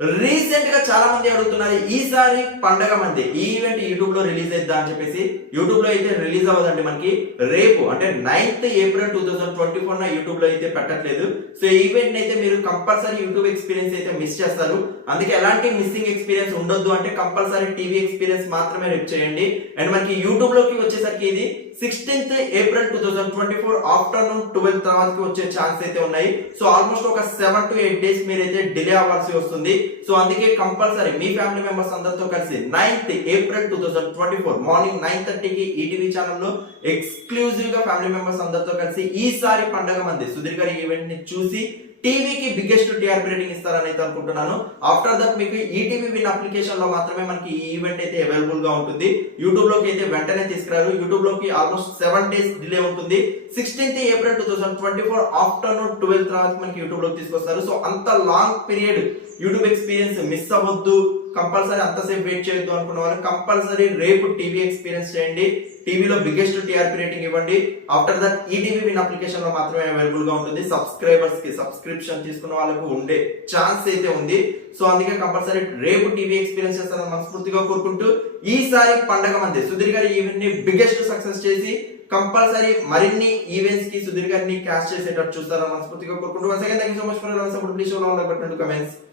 Recent గా చాలా మంది అడుగుతున్నారు ఈసారి పండగ మంది ఈ ఈవెంట్ యూట్యూబ్ లో రిలీజ్ అయిద్దా అని చెప్పేసి. యూట్యూబ్ లో అయితే రిలీజ్ అవ్వదండి, మనకి రేపు అంటే 9th ఏప్రిల్ 2024 యూట్యూబ్ లో అయితే పెట్టట్లేదు. సో ఈ ఈవెంట్ అయితే మీరు కంపల్సరీ యూట్యూబ్ ఎక్స్పీరియన్స్ అయితే మిస్ చేస్తారు. అందుకే ఎలాంటి మిస్సింగ్ ఎక్స్పీరియన్స్ ఉండొద్దు అంటే కంపల్సరీ టీవీ ఎక్స్పీరియన్స్ మాత్రమే రేపు చేయండి. అండ్ మనకి యూట్యూబ్ లోకి వచ్చేసరికి ఇది 16th ఏప్రిల్ 2024 ఆఫ్టర్నూన్ 12 తర్వాతకి వచ్చే ఛాన్స్ అయితే ఉన్నాయి. సో ఆల్మోస్ట్ ఒక 7 to 8 డేస్ మీరైతే డిలే అవ్వాల్సి వస్తుంది. సో అందుకే కంపల్సరీ మీ ఫ్యామిలీ మెంబర్స్ అందరితో కలిసి 9th ఏప్రిల్ 2024 మార్నింగ్ 9:30 కి ఈటీవీ ఛానల్లో ఎక్స్క్లూజివ్ గా ఫ్యామిలీ మెంబర్స్ అందరితో కలిసి ఈసారి పండగ మంది సుధీర్ గారి ఈవెంట్ ని చూసి టీవీకి బిగ్గెస్ట్ టీఆర్పీ రేటింగ్ ఇస్తారని అయితే అనుకుంటున్నాను. ఆఫ్టర్ దట్ మీకు ఈటీవీ విన్ అప్లికేషన్ లో మాత్రమే మనకి ఈ ఈవెంట్ అయితే అవైలబుల్ గా ఉంటుంది. యూట్యూబ్ లోకి అయితే వెంటనే తీసుకురారు. యూట్యూబ్ లోకి ఆల్మోస్ట్ 7 డేస్ డిలే ఉంటుంది. 16th ఏప్రిల్ 2024 ఆఫ్టర్నూన్ 12 తర్వాత మనకి యూట్యూబ్ లోకి తీసుకొస్తారు. సో అంత long period YouTube experience miss అవ్వద్దు, కంపల్సరీ అంతసేపు వెయిట్ చేయొద్దు అనుకున్న వాళ్ళు కంపల్సరీ రేపు టీవీ ఎక్స్పీరియన్స్ చేయండి. టీవీలో బిగ్గెస్ట్ టీఆర్పీ రేటింగ్ ఇవ్వండి. After that ETV win application లో మాత్రమే అవైలబుల్ గా ఉంటుంది. సబ్స్క్రైబర్స్ కి సబ్స్క్రిప్షన్ తీసుకున్న వాళ్ళకు ఉండే ఛాన్స్ అయితే ఉంది. సో అందుకే కంపల్సరీ రేపు టీవీ ఎక్స్పీరియన్స్ చేస్తారని మనస్ఫూర్తిగా కోరుకుంటూ ఈసారి పండగ మంది సుధీర్ గారి ఈవెంట్ ని బిగ్గెస్ట్ సక్సెస్ చేసి కంపల్సరీ మరిన్ని ఈవెంట్స్ కి సుధీర్ గారిని క్యాష్ చేసేటట్టు చూస్తారని మనస్ఫూర్తిగా కోరుకుంటూ. Once again thank you so much for your support. Please show love button to comments.